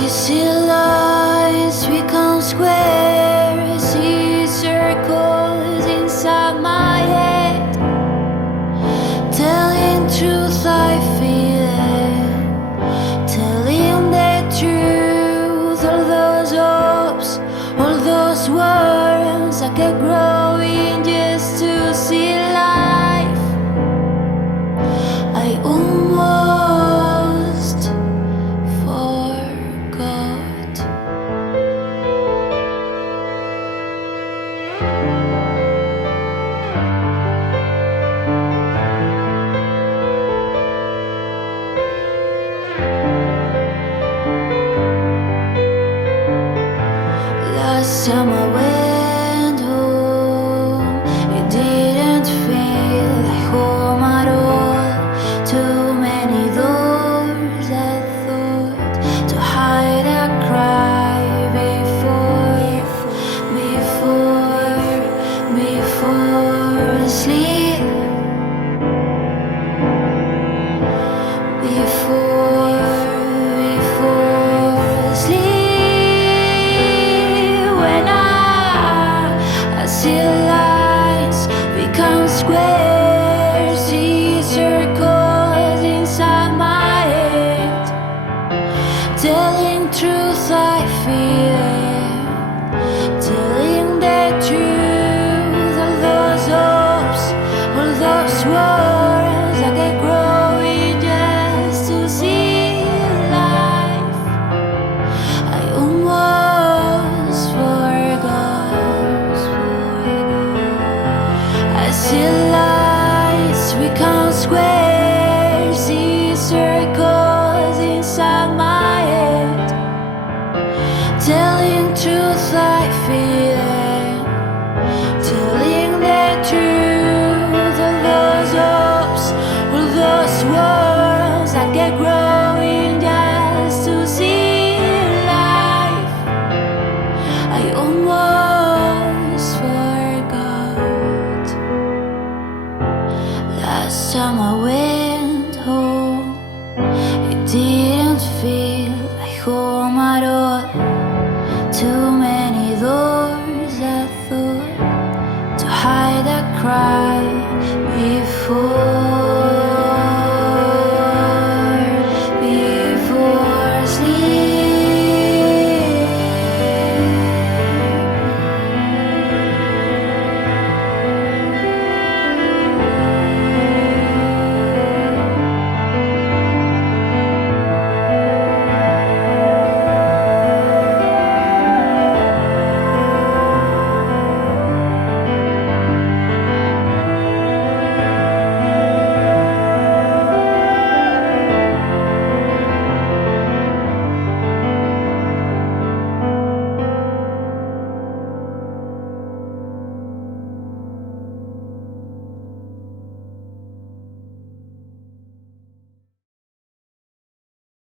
I see lines become squares, see circles inside my head, telling truth I feel it, telling the truth. All those hopes, all those words I kept growing just to see life. I almost forgot. Last time I went home, it didn't feel like home at all. Too many doors I thought to hide a cry before sleep. Before sleep, when I see lights become squares, see circles inside my head, telling truth I feel it, telling the truth. All those hopes, all those words I get growing just to see life. I almost forgot. I see lights become squares, see circles inside my head, telling truth I feel it, telling the truth. All those hopes, all those words I get growing just to see life. I almost forgot. Last time I went home, it didn't feel like home at all. Too many doors I thought to hide a cry